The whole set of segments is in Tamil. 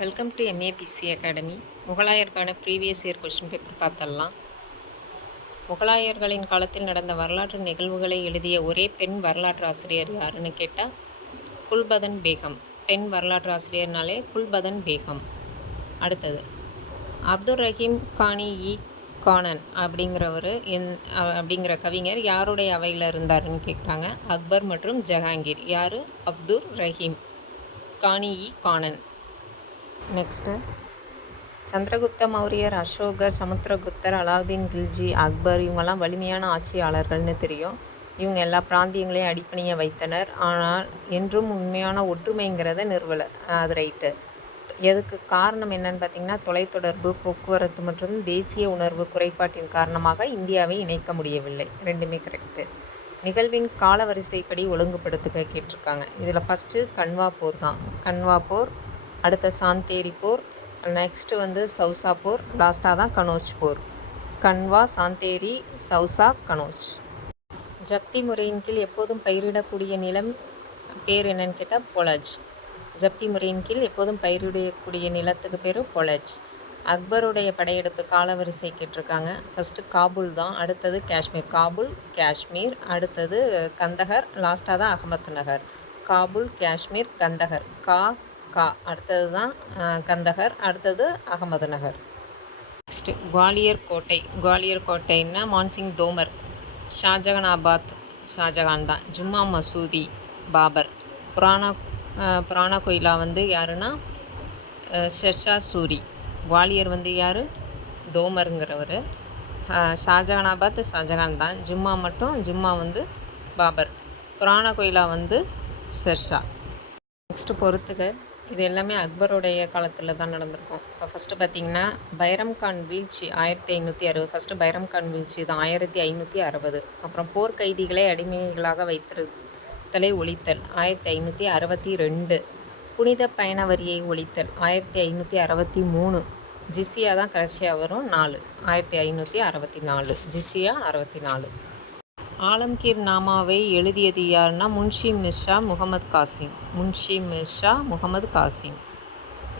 Welcome to MABC academy. முகலாயருக்கான ப்ரீவியஸ் இயர் கொஸ்டின் பேப்பர் பார்த்துடலாம். முகலாயர்களின் காலத்தில் நடந்த வரலாற்று நிகழ்வுகளை எழுதிய ஒரே பெண் வரலாற்று ஆசிரியர் யாருன்னு கேட்டால் குல்பதன் பேகம். பெண் வரலாற்று ஆசிரியர்னாலே குல்பதன் பேகம். அடுத்தது அப்துல் ரஹீம் கானி இ கானன் அப்படிங்கிற கவிஞர் யாருடைய அவையில் இருந்தாருன்னு கேட்குறாங்க. அக்பர் மற்றும் ஜஹாங்கீர். யார்? அப்துல் ரஹீம் கானி இ கானன். நெக்ஸ்ட்டு சந்திரகுப்த மௌரியர், அசோகர், சமுத்திரகுப்தர், அலாவுதீன் கில்ஜி, அக்பர் இவங்கெல்லாம் வலிமையான ஆட்சியாளர்கள்னு தெரியும். இவங்க எல்லா பிராந்தியங்களையும் அடிப்பணிய வைத்தனர். ஆனால் என்றும் உண்மையான ஒற்றுமைங்கிறத நிறுவலை. அது ரைட்டு. எதுக்கு காரணம் என்னன்னு பார்த்திங்கன்னா, தொலைத்தொடர்பு, போக்குவரத்து மற்றும் தேசிய உணர்வு குறைபாட்டின் காரணமாக இந்தியாவை இணைக்க முடியவில்லை. ரெண்டுமே கரெக்டு. நிகழ்வின் காலவரிசைப்படி ஒழுங்குபடுத்துக கேட்டிருக்காங்க. இதில் ஃபஸ்ட்டு கன்வா போர் தான். கன்வா போர், அடுத்த சாந்தேரி போர், நெக்ஸ்ட்டு சவுசா போர், லாஸ்ட்டாக தான் கனோஜ் போர். கன்வா, சாந்தேரி, சவுசா, கனோஜ். ஜப்தி முறையின் கீழ் எப்போதும் பயிரிடக்கூடிய நிலம் பேர் என்னன்னு கேட்டால் பொலஜ். ஜப்தி முறையின் கீழ் எப்போதும் பயிரிடக்கூடிய நிலத்துக்கு பேர் பொலஜ். அக்பருடைய படையெடுப்பு காலவரிசை கேட்டிருக்காங்க. ஃபஸ்ட்டு காபூல் தான், அடுத்தது காஷ்மீர். காபூல், காஷ்மீர், அடுத்தது கந்தகர், லாஸ்ட்டாக தான் அகமத் நகர். காபூல், காஷ்மீர், கந்தகர். அடுத்தது தான் கந்தகர், அடுத்தது அகமது நகர். நெக்ஸ்ட்டு குவாலியர் கோட்டை. குவாலியர் கோட்டைன்னா மான்சிங் தோமர். ஷாஜகானாபாத், ஷாஜகான் தான். ஜும்மா மசூதி, பாபர். புராண கோயிலா யாருன்னா ஷெர்ஷா சூரி. குவாலியர் யார்? தோமருங்கிறவர். ஷாஜகானாபாத் ஷாஜகான் தான். ஜும்மா பாபர். புராண கோயிலா ஷெர்ஷா. நெக்ஸ்ட்டு பொறுத்துக. இது எல்லாமே அக்பருடைய காலத்தில் தான் நடந்திருக்கும். இப்போ ஃபஸ்ட்டு பார்த்திங்கன்னா பைரம்கான் வீழ்ச்சி 1560. ஃபஸ்ட்டு பைரம்கான் வீழ்ச்சி தான் 1560. அப்புறம் போர்க்கைதிகளை அடிமைகளாக வைத்திருத்தலை ஒழித்தல் 1562. புனித பயண வரியை ஒழித்தல் 1563. ஜிசியா தான் கடைசியாக வரும் 4. 1564. ஜிசியா 64. ஆலம்கீர் நாமாவை எழுதியது யாருன்னா முன்ஷி மிர்ஷா முகமது காசிம். முன்ஷி மிர்ஷா முகமது காசிம்.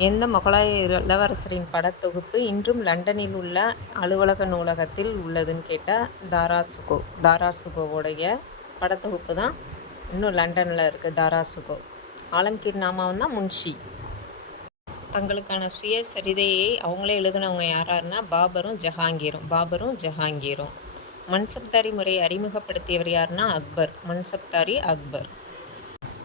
எந்த முகலாய இளவரசரின் படத்தொகுப்பு இன்றும் லண்டனில் உள்ள அலுவலக நூலகத்தில் உள்ளதுன்னு கேட்டால் தாராசுகோ. தாராசுகோவுடைய படத்தொகுப்பு தான் இன்னும் லண்டனில் இருக்குது. தாராசுகோ. ஆலம்கீர் நாமாவும் தான் முன்ஷி. தங்களுக்கான சுயசரிதையை அவங்களே எழுதினவங்க யாராருன்னா பாபரும் ஜஹாங்கீரும். மன்சப்தாரி முறையை அறிமுகப்படுத்தியவர் யாருன்னா அக்பர். மன்சப்தாரி அக்பர்.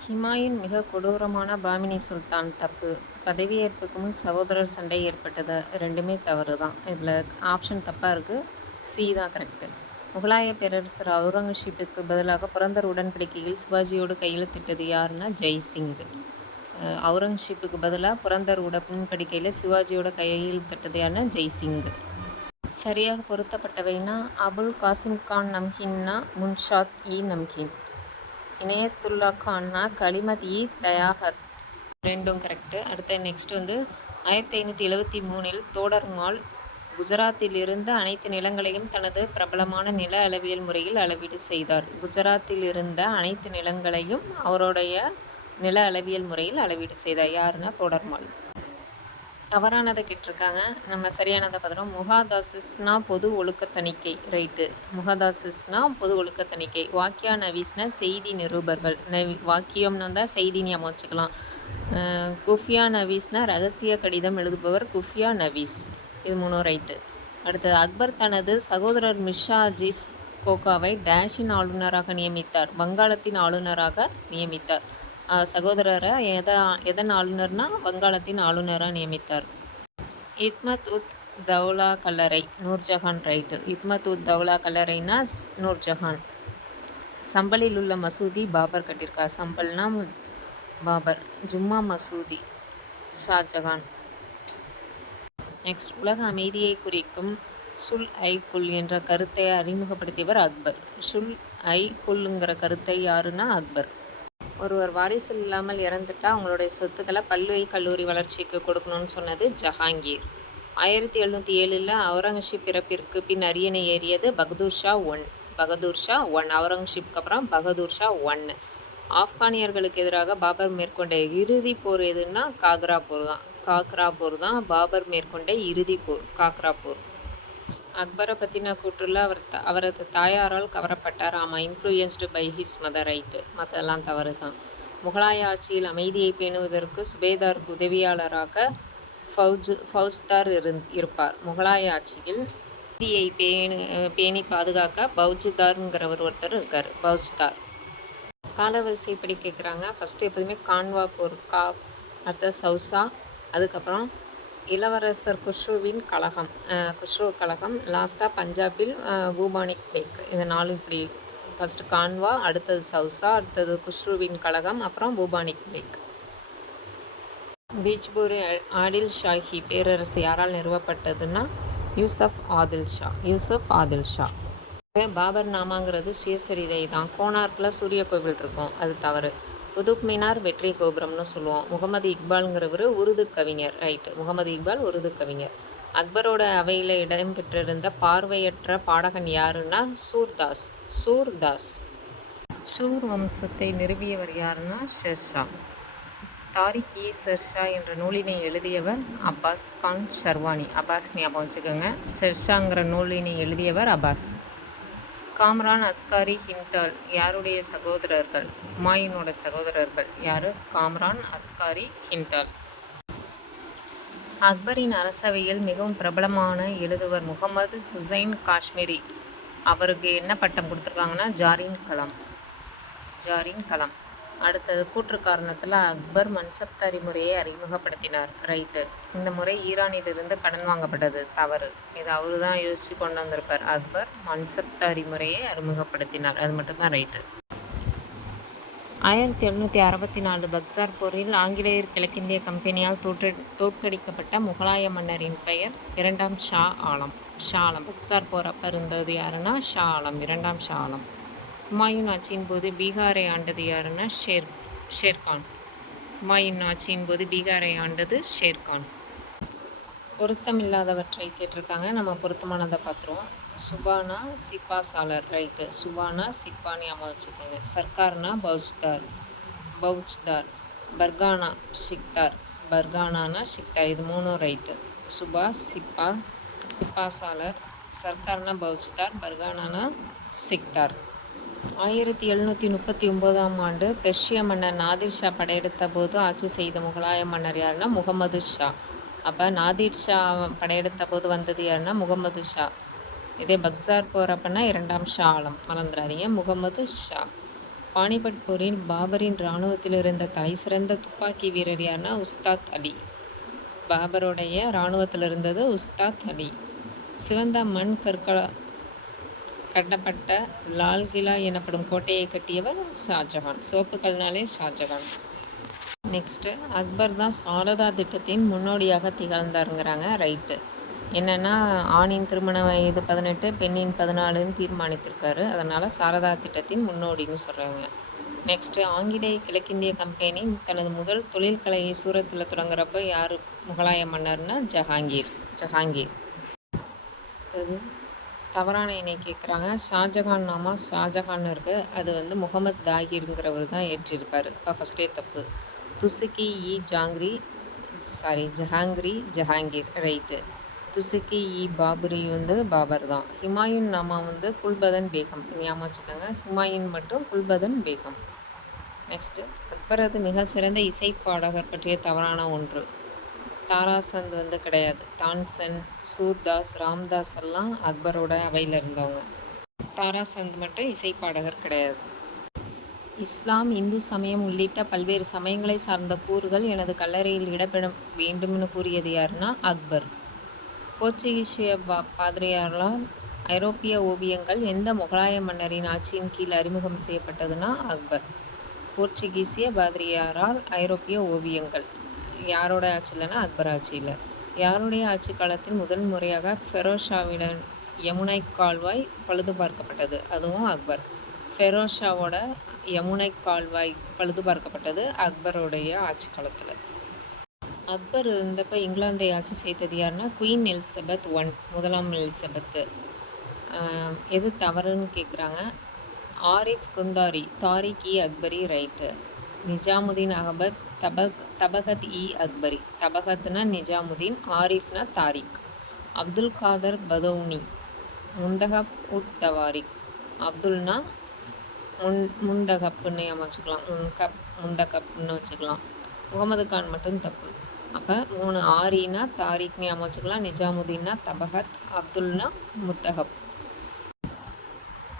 ஹுமாயூன் மிக கொடூரமான பாமினி சுல்தான். தப்பு. பதவியேற்புக்கு முன் சகோதரர் சண்டை ஏற்பட்டது. ரெண்டுமே தவறு தான். இதில் ஆப்ஷன் தப்பாக இருக்குது. சி தான் கரெக்டு. முகலாய பேரரசர் அவுரங்கசீப்புக்கு பதிலாக புரந்தர் உடன்படிக்கையில் சிவாஜியோடு கையெழுத்திட்டது யாருன்னா ஜெய்சிங். அவுரங்கசீப்புக்கு பதிலாக புரந்தர் உடன்படிக்கையில் சிவாஜியோட கையெழுத்திட்டது யாருன்னா ஜெய்சிங். சரியாக பொருத்தப்பட்டவைனா அபுல் காசிம் கான் நம்கின்னா முன்ஷாத் இ நம்கின். இனயத்துல்லா கான்னா கலிமத் இ தயாகத். ரெண்டும் கரெக்டு. அடுத்த நெக்ஸ்ட் 1573 தோடர்மால் குஜராத்தில் இருந்து அனைத்து நிலங்களையும் தனது பிரபலமான நில அளவியல் முறையில் அளவீடு செய்தார். குஜராத்தில் இருந்த அனைத்து நிலங்களையும் அவருடைய நில அளவியல் முறையில் அளவீடு செய்தார். யாருன்னா தோடர்மால். தவறானதை கேட்டிருக்காங்க. நம்ம சரியானதை பார்த்துறோம். முகாதாசிஸ்னா பொது ஒழுக்க தணிக்கை. ரைட்டு. முகாதாசிஸ்னா பொது ஒழுக்க தணிக்கை. வாக்கியா நவீஸ்னா செய்தி நிருபர்கள். வாக்கியம்னு தான் செய்தி ஞாபகம் வச்சுக்கலாம். குஃபியா நவீஸ்னா ரகசிய கடிதம் எழுதுபவர் குஃபியா நவீஸ். இது 3 ரைட்டு. அடுத்தது அக்பர் தனது சகோதரர் மிர்ஷா அஜீஸ் கோகாவை டேஷின் ஆளுநராக நியமித்தார். வங்காளத்தின் ஆளுநராக நியமித்தார். சகோதரரை எதன் ஆளுநர்னா வங்காளத்தின் ஆளுநராக நியமித்தார். இத்மத் உத் தௌலா கல்லறை நூர்ஜஹான். ரைட்டு. இத்மத் உத் தௌலா கல்லறைனா நூர்ஜஹான். சம்பலில் உள்ள மசூதி பாபர் கட்டியிருக்கார். சம்பல்னா பாபர். ஜும்மா மசூதி ஷாஜகான். நெக்ஸ்ட் உலக அமைதியை குறிக்கும் சுல் ஐ குல் என்ற கருத்தை அறிமுகப்படுத்தியவர் அக்பர். சுல் ஐ குல்ங்கிற கருத்தை யாருன்னா அக்பர். ஒருவர் வாரிசு இல்லாமல் இறந்துட்டா அவங்களுடைய சொத்துக்களை பல்கலை கல்லூரி வளர்ச்சிக்கு கொடுக்கணும்னு சொன்னது ஜஹாங்கீர். 1707 அவுரங்கசீப் பிறப்பிற்கு பின் அரியணை ஏறியது பகதூர் ஷா 1. அவுரங்கசீப்க்கு அப்புறம் பகதூர் ஷா 1. ஆப்கானியர்களுக்கு எதிராக பாபர் மேற்கொண்ட இறுதி போர் எதுன்னா காக்ரா போர் தான். காக்ரா போர் தான் பாபர் மேற்கொண்ட இறுதி போர், காக்ரா போர். அக்பரை பற்றின கூற்றுல அவரது தாயாரால் கவரப்பட்டார். ஆமாம், influenced by his mother, right. மற்றெல்லாம் தவறு தான். முகலாய ஆட்சியில் அமைதியை பேணுவதற்கு சுபேதாருக்கு உதவியாளராக ஃபௌஜ்தார் இருப்பார். முகலாய ஆட்சியில் அமைதியை பேணி பாதுகாக்க பௌஜ்தாருங்கிறவர் ஒருத்தர் இருக்கார், பௌஜ்தார். காலவரிசைப்படி கேட்குறாங்க. ஃபஸ்ட்டு எப்போதுமே கான்வா போர், அடுத்தது சௌசா, அதுக்கப்புறம் இளவரசர் குஷ்ருவின் கழகம், லாஸ்ட்டாக பஞ்சாபில் பூபானிக் பிளேக். இது 4 இப்படி. ஃபஸ்ட்டு கான்வா, அடுத்தது சௌசா, அடுத்தது குஷ்ருவின் கழகம், அப்புறம் பூபானிக் பிளேக். பீஜ்பூர் ஆடில் ஷாஹி பேரரசு யாரால் நிறுவப்பட்டதுன்னா யூசுப் ஆதில் ஷா. பாபர் நாமாங்கிறது சுயசரிதை தான். கோனார்க்கில் சூரிய கோவில் இருக்கும், அது தவறு. குதுப் மினார் வெற்றி கோபுரம்னு சொல்லுவோம். முகமது இக்பால்ங்கிறவர் உருது கவிஞர், ரைட்டு. முகமது இக்பால் உருது கவிஞர். அக்பரோட அவையில் இடம்பெற்றிருந்த பார்வையற்ற பாடகன் யாருன்னா சூர்தாஸ். சூர் வம்சத்தை நிறுவியவர் யாருன்னா ஷெர்ஷா. தாரிக்-இ-ஷெர்ஷா என்ற நூலினை எழுதியவர் அப்பாஸ் கான் ஷர்வானி. அப்பாஸ் ஞாபகம் வச்சுக்கோங்க. ஷெர்ஷாங்கிற நூலினை எழுதியவர் அப்பாஸ். காம்ரான், அஸ்காரி, ஹிண்டால் யாருடைய சகோதரர்கள்? ஹுமாயூனோட சகோதரர்கள். யார்? காம்ரான், அஸ்காரி, ஹிண்டால். அக்பரின் அரசவையில் மிகவும் பிரபலமான எழுதுவர் முகமது ஹுசைன் காஷ்மீரி. அவருக்கு என்ன பட்டம் கொடுத்துருக்காங்கன்னா ஜாரின் கலம். அடுத்தது கூற்று காரணத்தில் அக்பர் மன்சப்தாரி முறையை அறிமுகப்படுத்தினார், ரைட்டு. இந்த முறை ஈரானிலிருந்து கடன் வாங்கப்பட்டது, தவறு. இது அவரு தான் யோசித்து கொண்டு வந்திருப்பார். அக்பர் மன்சப்தாரி முறையை அறிமுகப்படுத்தினார், அது மட்டும்தான் ரைட்டு. 1764 பக்சார் போரில் ஆங்கிலேயர் கிழக்கிந்திய கம்பெனியால் தோற்கடிக்கப்பட்ட முகலாய மன்னரின் பெயர் 2ஆம் ஷா ஆலம். பக்சார் போர் அப்போ இருந்தது யாருன்னா ஷா ஆலம், 2ஆம் ஷா ஆலம். ஹுமாயூன் ஆட்சியின் போது பீகாரை ஆண்டது யாருன்னா ஷேர்கான். ஹுமாயூன் ஆட்சியின் போது பீகாரை ஆண்டது ஷேர்கான். பொருத்தமில்லாதவற்றை கேட்டிருக்காங்க, நம்ம பொருத்தமானதை பார்த்துருவோம். சுபானா சிப்பாசாலர், ரைட்டு. சுபானா சிப்பானி ஞாபகம் வச்சுக்கோங்க. சர்க்கார்னா பௌஜ்தார். பர்கானா ஷிக்தார். இது 3 ரைட்டு. சுபா சிப்பாசாலர், சர்க்கார்னா பௌஜ்தார், பர்கானானா சிக்தார். 1739ஆம் ஆண்டு பெர்ஷிய மன்னர் நாதிர் ஷா படையெடுத்த போது ஆட்சி செய்த முகலாய மன்னர் யாருன்னா முகமது ஷா. அப்போ நாதிர் ஷா படையெடுத்த போது வந்தது யாருன்னா முகமது ஷா. இதே பக்சார் போர் அப்படின்னா 2ஆம் ஷா ஆலம், மறந்துடாதீங்க. முகமது ஷா. பானிபட் போரில் பாபரின் இராணுவத்தில் இருந்த தலை சிறந்த துப்பாக்கி வீரர் யாருன்னா உஸ்தாத் அலி. பாபருடைய இராணுவத்தில் இருந்தது உஸ்தாத் அலி. சிவந்த மண் கட்டப்பட்ட லால் கிலா எனப்படும் கோட்டையை கட்டியவர் ஷாஜகான். சிவப்பு கல்னாலே ஷாஜகான். நெக்ஸ்ட்டு அக்பர் தான் சாரதா திட்டத்தின் முன்னோடியாக திகழ்ந்தாருங்கிறாங்க, ரைட்டு. என்னென்னா ஆணின் திருமண வயது 18, பெண்ணின் 14ன்னு தீர்மானித்திருக்காரு. அதனால் சாரதா திட்டத்தின் முன்னோடின்னு சொல்கிறாங்க. நெக்ஸ்ட்டு ஆங்கிலேய கிழக்கிந்திய கம்பெனி தனது முதல் தொழில்கலையை சூரத்தில் தொடங்குறப்போ யார் முகலாய மன்னர்னா ஜஹாங்கீர். தவறான இணை கேட்குறாங்க. ஷாஜகான் நாமா ஷாஜகான் இருக்குது, அது முகமது தாகிருங்கிறவர் தான் ஏற்றிருப்பார். இப்போ ஃபஸ்ட்டே தப்பு. துசுக்கி-இ ஜஹாங்கீர், ரைட்டு. துசுக்கி-இ பாபுரி பாபர் தான். ஹுமாயூன் நாமா குல்பதன் பேகம், ஞாபகம் வச்சுக்கோங்க. ஹுமாயூன் மட்டும் குல்பதன் பேகம். நெக்ஸ்ட்டு அக்பரது மிக சிறந்த இசைப்பாடகர் பற்றிய தவறான ஒன்று. தாராசந்த் கிடையாது. தான்சன், சூர்தாஸ், ராம்தாஸ் எல்லாம் அக்பரோட அவையில் இருந்தவங்க. தாராசந்த் மட்டும் இசைப்பாடகர் கிடையாது. இஸ்லாம், இந்து சமயம் உள்ளிட்ட பல்வேறு சமயங்களை சார்ந்த கூறுகள் எனது கல்லறையில் இடம்பெற வேண்டும்னு கூறியது யாருன்னா அக்பர். போர்ச்சுகீசிய பாதிரியாரால் ஐரோப்பிய ஓவியங்கள் எந்த முகலாய மன்னரின் ஆட்சியின் கீழ் அறிமுகம் செய்யப்பட்டதுன்னா அக்பர். போர்ச்சுகீசிய பாதிரியாரால் ஐரோப்பிய ஓவியங்கள் யாரோட ஆட்சியில்னா அக்பர் ஆட்சியில். யாருடைய ஆட்சி காலத்தில் முதல் முறையாக ஃபெரோஷாவிடன் யமுனை கால்வாய் பழுது பார்க்கப்பட்டது? அதுவும் அக்பர். ஃபெரோஷாவோட யமுனை கால்வாய் பழுது பார்க்கப்பட்டது அக்பருடைய ஆட்சி காலத்தில். அக்பர் இருந்தப்போ இங்கிலாந்தை ஆட்சி செய்தது யாருன்னா குயின் எலிசபெத் I, முதலாம் எலிசபெத்து. எது தவறுன்னு கேட்குறாங்க. ஆரிஃப் குந்தாரி, தாரிக்-இ அக்பரி, ரைட்டு. நிஜாமுதீன் அகமத் தபகத் இ அக்பரி. தபகத்னா நிஜாமுதீன், ஆரிஃப்னா தாரிக். அப்துல் காதர் பதௌனி, முந்தகப் உட் தவாரிக். அப்துல்னா முந்தகப்புன்னு வச்சுக்கலாம், முந்தகப்னு வச்சுக்கலாம். முகமது கான் மட்டும் தப்பு. அப்போ 3 ஆரினா தாரிக்னு வச்சுக்கலாம், நிஜாமுதீன்னா தபகத், அப்துல்னா முத்தகப்.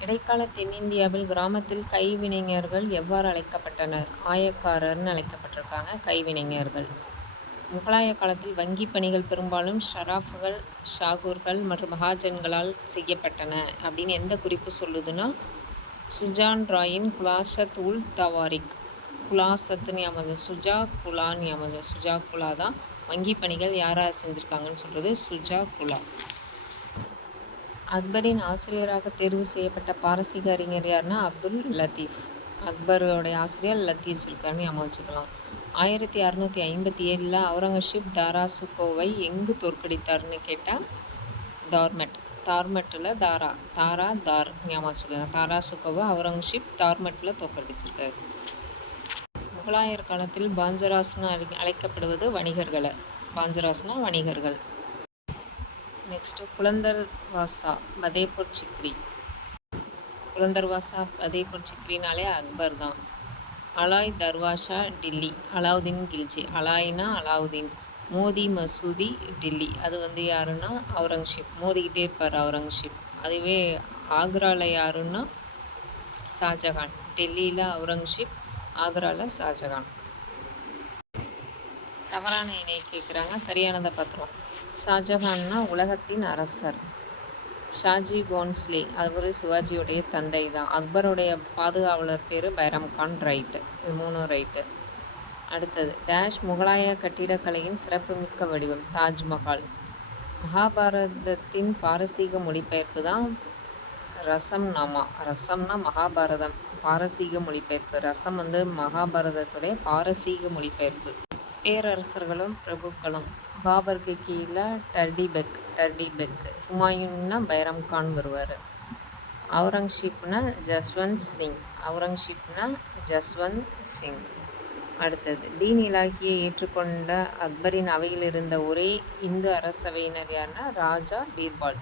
இடைக்கால தென்னிந்தியாவில் கிராமத்தில் கைவினைஞர்கள் எவ்வாறு அழைக்கப்பட்டனர்? ஆயக்காரர்னு அழைக்கப்பட்டிருக்காங்க கைவினைஞர்கள். முகலாய காலத்தில் வங்கி பணிகள் பெரும்பாலும் ஷராஃப்கள், ஷாகூர்கள் மற்றும் மகாஜன்களால் செய்யப்பட்டன அப்படின்னு எந்த குறிப்பு சொல்லுதுன்னா, சுஜான் ராயின் குலாசத் உல் தவாரிக். குலாசத்துன்னு சுஜா குலான்னு சுஜா குலா தான் வங்கி பணிகள் யாரார் செஞ்சுருக்காங்கன்னு சொல்கிறது, சுஜா குலா. அக்பரின் ஆசிரியராக தேர்வு செய்யப்பட்ட பாரசீக அறிஞர் யாருன்னா அப்துல் லத்தீஃப். அக்பருடைய ஆசிரியர் லத்தீஃப் இருக்காருன்னு வச்சுக்கலாம். 1657 அவுரங்கசீப் தாராசுகோவை எங்கு தோற்கடித்தார்னு கேட்டால் தார்மெட். தார்மெட்டில் தார் வச்சுக்கோங்க. தாராசுகோவை அவுரங்கசீப் தார்மெட்டில் தோற்கடிச்சிருக்காரு. முகலாயர் காலத்தில் பாஞ்சராஸ்னு அழைக்கப்படுவது வணிகர்களை. பாஞ்சராஸ்னா வணிகர்கள். நெக்ஸ்ட்டு புலந்தர்வாசா பதேபூர் சிக்ரி. புலந்தர்வாசா பதேபூர் சிக்ரினாலே அக்பர் தான். அலாய் தர்வாஷா டில்லி, அலாவுதீன் கில்ஜி. அலாய்னா அலாவுதீன். மோதி மசூதி டில்லி, அது யாருன்னா அவுரங்கசீப். மோதிக்கிட்டே இருப்பார் அவுரங்கசீப். அதுவே ஆக்ராவில் யாருன்னா ஷாஜகான். டெல்லியில் அவுரங்கசீப், ஆக்ராவில் ஷாஜகான். தவறான இணை கேட்குறாங்க, சரியானதை பார்த்துருவோம். ஷாஜகான்னா உலகத்தின் அரசர். ஷாஜி போன்ஸ்லே அவர் சிவாஜியுடைய தந்தை தான். அக்பருடைய பாதுகாவலர் பேர் பைரம் கான். ரைட்டு, இது 3 ரைட்டு. அடுத்தது டேஷ் முகலாய கட்டிடக்கலையின் சிறப்புமிக்க வடிவம். தாஜ்மஹால். மகாபாரதத்தின் பாரசீக மொழிபெயர்ப்பு தான் ரசம்னாமா. ரசம்னா மகாபாரதம், பாரசீக மொழிபெயர்ப்பு. ரசம் மகாபாரதத்துடைய பாரசீக மொழிபெயர்ப்பு. பேரரசர்களும் பிரபுக்களும். பாபருக்கு கீழே டர்டிபெக். ஹுமாயூன்னா பைரம் கான் வருவார். அவுரங்கசீப்னா ஜஸ்வந்த் சிங். அடுத்தது தீன் இலாகியை ஏற்றுக்கொண்ட அக்பரின் அவையில் இருந்த ஒரே இந்து அரசவையினர் யாருன்னா ராஜா பீர்பால்.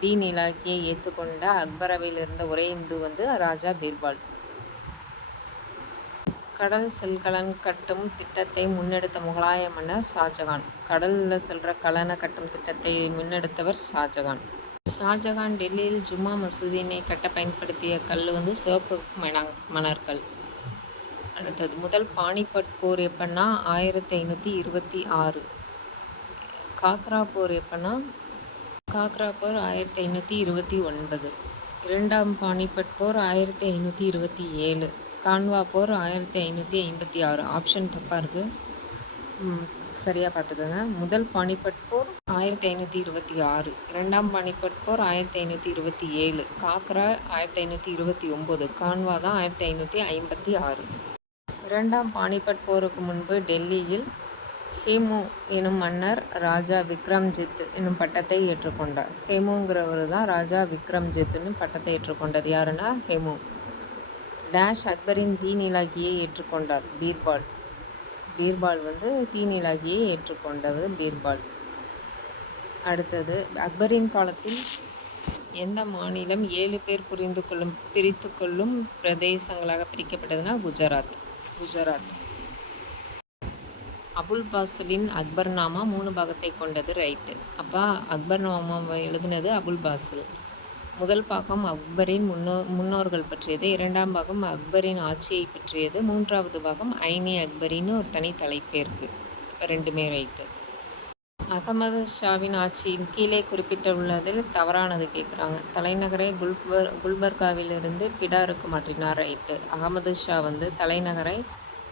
தீன் இலாகியை ஏற்றுக்கொண்ட அக்பர் அவையில் இருந்த ஒரே இந்து ராஜா பீர்பால். கடல் செல்கலன் கட்டும் திட்டத்தை முன்னெடுத்த முகலாய மன்னர் ஷாஜகான். கடலில் செல்கிற கலனை கட்டும் திட்டத்தை முன்னெடுத்தவர் ஷாஜகான். ஷாஜகான் டெல்லியில் ஜும்மா மசூதியினை கட்ட பயன்படுத்திய கல் சிவப்பு மணற்கல். அடுத்தது முதல் பானிபட் போர் எப்பன்னா 1526. காக்ரா போர் எப்பன்னா காக்ரா போர் 1529. இரண்டாம் பானிபட் போர் 1527. கான்வா போர் 1556. ஆப்ஷன் தப்பாக இருக்குது, சரியாக பார்த்துக்கோங்க. முதல் பானிபட் போர் 1526. இரண்டாம் பானிபட் போர் 1527. காக்ரா 1529. கான்வா தான் 1556. இரண்டாம் பானிபட் போருக்கு முன்பு டெல்லியில் ஹேமு எனும் மன்னர் ராஜா விக்ரம்ஜித் என்னும் பட்டத்தை ஏற்றுக்கொண்டார். ஹேமுங்கிறவர் தான் ராஜா விக்ரம்ஜித்னு பட்டத்தை ஏற்றுக்கொண்டது. யாருன்னா ஹேமு. டேஷ் அக்பரின் தீன் இலாகியை ஏற்றுக்கொண்டார். பீர்பால் தீன் இலாகியை ஏற்றுக்கொண்டது பீர்பால். அடுத்தது அக்பரின் காலத்தில் எந்த மாநிலம் 7 பேர் பிரித்து கொள்ளும் பிரதேசங்களாக பிரிக்கப்பட்டதுன்னா குஜராத். அபுல் பாசிலின் அக்பர் நாமா 3 பாகத்தை கொண்டது. ரைட்டு. அப்போ அக்பர் நாமாவை எழுதினது அபுல் பாசில். முதல் பாகம் அக்பரின் முன்னோர்கள் பற்றியது. இரண்டாம் பாகம் அக்பரின் ஆட்சியை பற்றியது. மூன்றாவது பாகம் ஐனி அக்பரின்னு ஒரு தனி தலைப்பே இருக்குது. இப்போ 2மே ரைட்டு. அகமது ஷாவின் ஆட்சியின் கீழே குறிப்பிட்டுள்ளதில் தவறானது கேட்குறாங்க. தலைநகரை குல்பர்காவிலிருந்து பிடாருக்கு மாற்றினார். ரைட்டு. அகமது ஷா தலைநகரை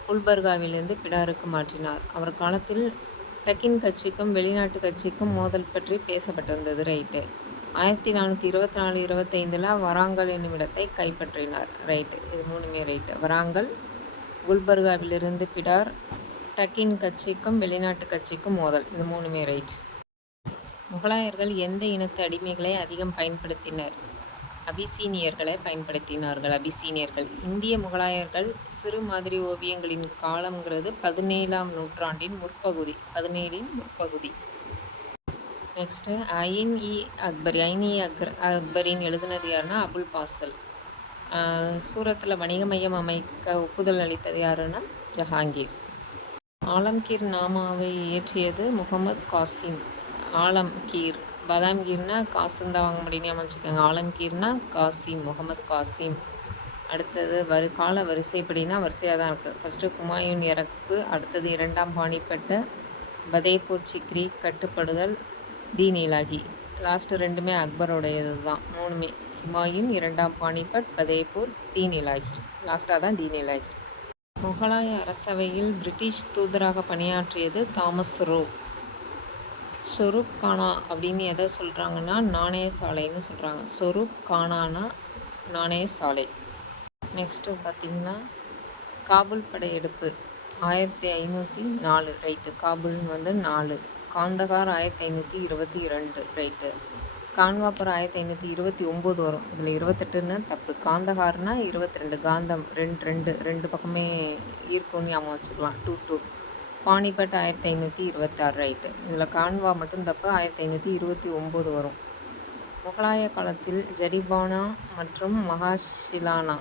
குல்பர்காவிலிருந்து பிடாருக்கு மாற்றினார். அவர் காலத்தில் டக்கின் கட்சிக்கும் வெளிநாட்டு கட்சிக்கும் மோதல் பற்றி பேசப்பட்டிருந்தது. ரைட்டு. 1424-25 வராங்கல் என்னும் இடத்தை கைப்பற்றினார். ரைட்டு, இது 3மே ரைட்டு. வராங்கல், குல்பர்காவிலிருந்து பிடார், டக்கின் கட்சிக்கும் வெளிநாட்டு கட்சிக்கும் மோதல், இது 3மே ரைட். முகலாயர்கள் எந்த இனத்து அடிமைகளை அதிகம் பயன்படுத்தினர்? அபிசீனியர்களை பயன்படுத்தினார்கள். அபிசீனியர்கள் இந்திய முகலாயர்கள் சிறு மாதிரி ஓவியங்களின் காலம்ங்கிறது 17ஆம் நூற்றாண்டின் முற்பகுதி. 17இன் முற்பகுதி. நெக்ஸ்ட்டு அக்பரின் எழுதினது யாருன்னா அபுல் பாசல். சூரத்தில் வணிக மையம் அமைக்க ஒப்புதல் அளித்தது யாருன்னா ஜஹாங்கீர். ஆலம்கீர் நாமாவை இயற்றியது முகமது காசிம். ஆலம்கீர், பாதாம்கீர்னா காசும் தான் வாங்க முடியும் அமைச்சுக்கோங்க. ஆலம்கீர்னா காசிம், முகமது காசிம். அடுத்தது கால வரிசைப்படினா வரிசையாக தான் இருக்குது. ஃபஸ்ட்டு ஹுமாயூன் இறப்பு, அடுத்தது 2ஆம் பானிப்பட்ட, பதேபூர் சிக்ரி, கட்டுப்படுதல், தீன் இலாஹி. லாஸ்ட்டு 2மே அக்பரோடையது தான். 3மே ஹுமாயூன், 2ஆம் பானிபட், பதேபூர், தீன் இலாஹி. லாஸ்ட்டாக தான் தீன் இலாஹி. முகலாய அரசவையில் பிரிட்டிஷ் தூதராக பணியாற்றியது தாமஸ் ரோ. சொரூப் கானா அப்படின்னு எதை சொல்கிறாங்கன்னா நாணய சாலைன்னு சொல்கிறாங்க. சொரூப் கானானா நாணய சாலை. நெக்ஸ்ட்டு பார்த்திங்கன்னா காபூல் படையெடுப்பு 1504 ரைட்டு. காபூல்னு வந்து 4. காந்தகார் 1522 ரைட்டு. கான்வாப்பர் 1529 வரும். இதில் 28ன்னு தப்பு. காந்தகார்னா 22. காந்தம் 2 பக்கமே ஈர்க்கும்னு ஞாபகம் வச்சுக்கலாம். 2 பானிபட் 1526 ரைட்டு. இதில் கான்வா மட்டும் தப்பு. 1529 வரும். முகலாய காலத்தில் ஜரிபானா மற்றும் மகாஷிலானா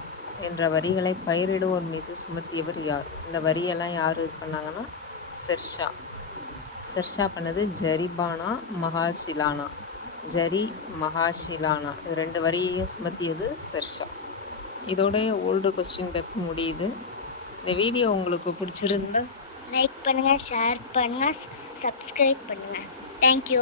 என்ற வரிகளை பயிரிடுவோர் மீது சுமத்தியவர் யார்? இந்த வரியெல்லாம் யார் இது பண்ணாங்கன்னா ஷெர்ஷா. ஷெர்ஷா பண்ணது ஜரிபானா, மகாஷிலானா. ஜரி, மகாஷிலானா இது 2 வரியையும் சுமத்தியது ஷெர்ஷா. இதோடைய ஓல்டு கொஸ்டின் பேப்பர் முடியுது. இந்த வீடியோ உங்களுக்கு பிடிச்சிருந்தா லைக் பண்ணுங்கள், ஷேர் பண்ணுங்கள், சப்ஸ்கிரைப் பண்ணுங்கள். தேங்க்யூ.